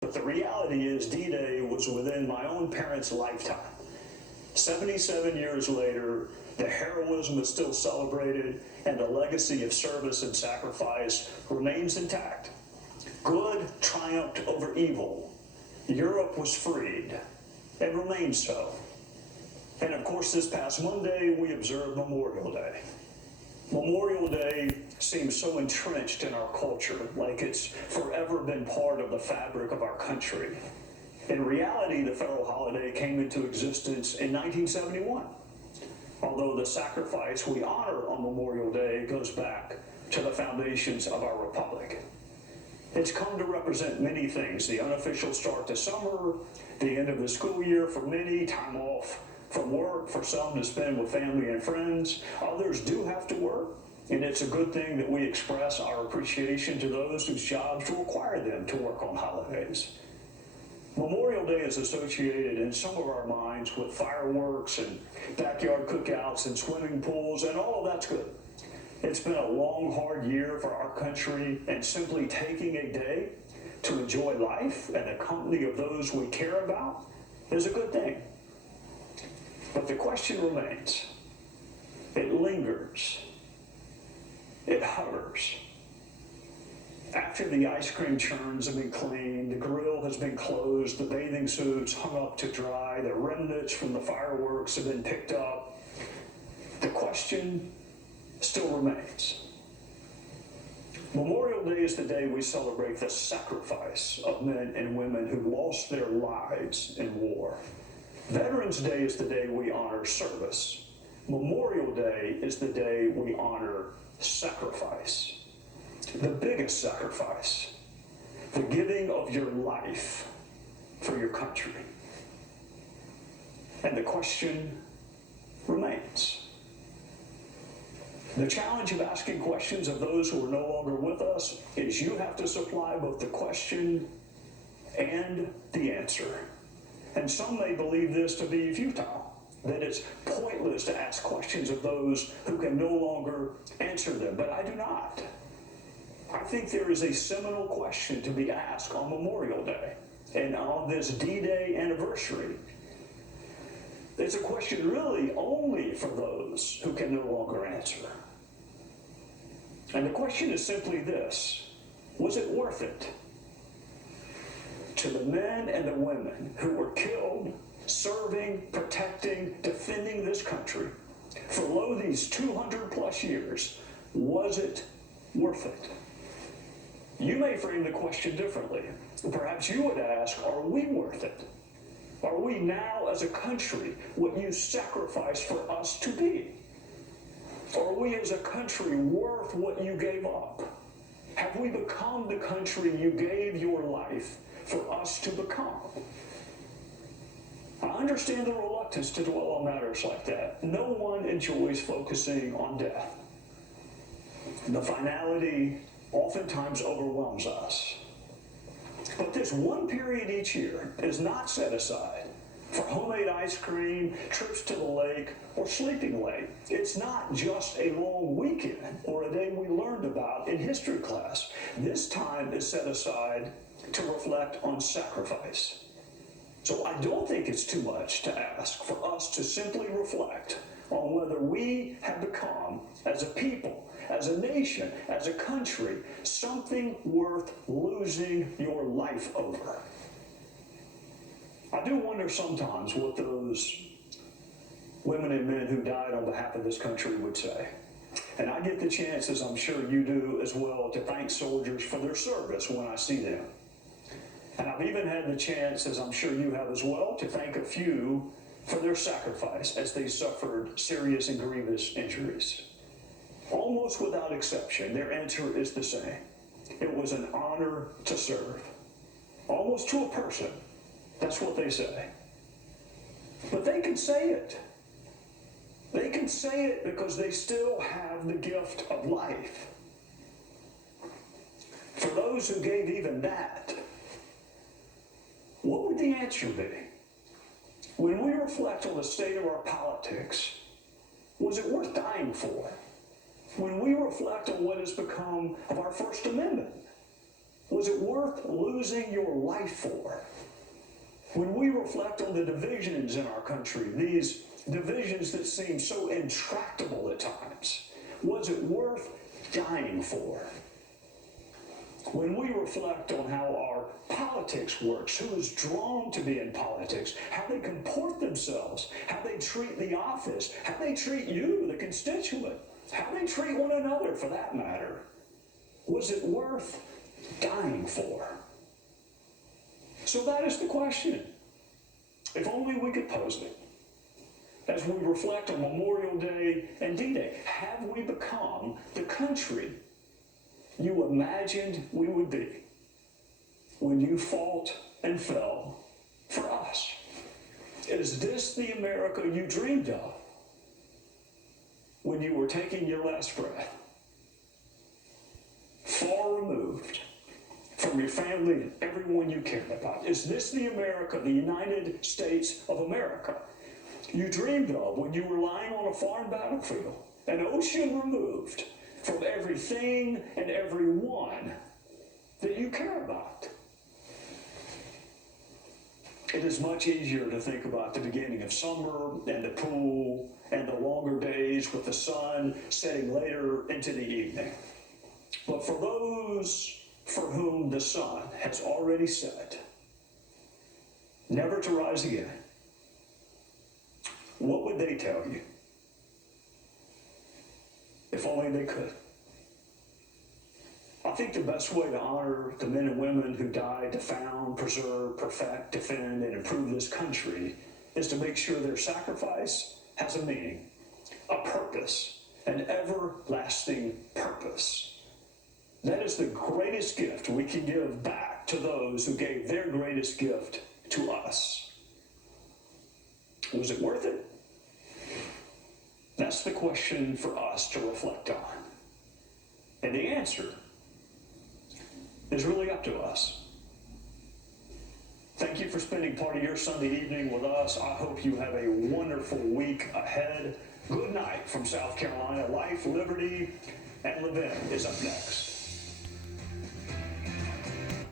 But the reality is D-Day was within my own parents' lifetime. 77 years later, the heroism is still celebrated and the legacy of service and sacrifice remains intact. Good triumphed over evil. Europe was freed and remains so. And of course, this past Monday, we observed Memorial Day. Memorial Day seems so entrenched in our culture, like it's forever been part of the fabric of our country. In reality, the federal holiday came into existence in 1971, although the sacrifice we honor on Memorial Day goes back to the foundations of our republic. It's come to represent many things: the unofficial start to summer, the end of the school year for many, time off from work for some to spend with family and friends. Others do have to work, and it's a good thing that we express our appreciation to those whose jobs require them to work on holidays. Memorial Day is associated in some of our minds with fireworks and backyard cookouts and swimming pools, and all of that's good. It's been a long, hard year for our country, and simply taking a day to enjoy life and the company of those we care about is a good thing. But the question remains. It lingers. It hovers. After the ice cream churns have been cleaned, the grill has been closed, the bathing suits hung up to dry, the remnants from the fireworks have been picked up, the question still remains. Memorial Day is the day we celebrate the sacrifice of men and women who lost their lives in war. Veterans Day is the day we honor service. Memorial Day is the day we honor sacrifice. The biggest sacrifice, the giving of your life for your country. And the question remains. The challenge of asking questions of those who are no longer with us is you have to supply both the question and the answer. And some may believe this to be futile, that it's pointless to ask questions of those who can no longer answer them, but I do not. I think there is a seminal question to be asked on Memorial Day and on this D-Day anniversary. It's a question really only for those who can no longer answer. And the question is simply this: was it worth it? To the men and the women who were killed, serving, protecting, defending this country for lo these 200 plus years, was it worth it? You may frame the question differently. Perhaps you would ask, are we worth it? Are we now as a country what you sacrificed for us to be? Are we as a country worth what you gave up? Have we become the country you gave your life for us to become? I understand the reluctance to dwell on matters like that. No one enjoys focusing on death. The finality oftentimes overwhelms us. But this one period each year is not set aside for homemade ice cream, trips to the lake, or sleeping late. It's not just a long weekend or a day we learned about in history class. This time is set aside to reflect on sacrifice. So I don't think it's too much to ask for us to simply reflect on whether we have become, as a people, as a nation, as a country, something worth losing your life over. I do wonder sometimes what those women and men who died on behalf of this country would say. And I get the chance, as I'm sure you do as well, to thank soldiers for their service when I see them. And I've even had the chance, as I'm sure you have as well, to thank a few for their sacrifice as they suffered serious and grievous injuries. Almost without exception, their answer is the same. It was an honor to serve. Almost to a person, that's what they say. But they can say it. They can say it because they still have the gift of life. For those who gave even that, what would the answer be? When we reflect on the state of our politics, was it worth dying for? When we reflect on what has become of our First Amendment, Was it worth losing your life for? When we reflect on the divisions in our country, these divisions that seem so intractable at times, was it worth dying for? When we reflect on how our politics works, who is drawn to be in politics, how they comport themselves, how they treat the office, how they treat you, the constituent, how they treat one another for that matter, was it worth dying for? So that is the question. If only we could pose it. As we reflect on Memorial Day and D-Day, have we become the country you imagined we would be when you fought and fell for us? Is this the America you dreamed of when you were taking your last breath? Far removed from your family and everyone you cared about. Is this the America, the United States of America, you dreamed of when you were lying on a foreign battlefield, an ocean removed from everything and everyone that you care about? It is much easier to think about the beginning of summer and the pool and the longer days with the sun setting later into the evening. But for those for whom the sun has already set, never to rise again, what would they tell you? If only they could. I think the best way to honor the men and women who died to found, preserve, perfect, defend, and improve this country is to make sure their sacrifice has a meaning, a purpose, an everlasting purpose. That is the greatest gift we can give back to those who gave their greatest gift to us. Was it worth it? That's the question for us to reflect on. And the answer is really up to us. Thank you for spending part of your Sunday evening with us. I hope you have a wonderful week ahead. Good night from South Carolina. Life, Liberty, and Levin is up next.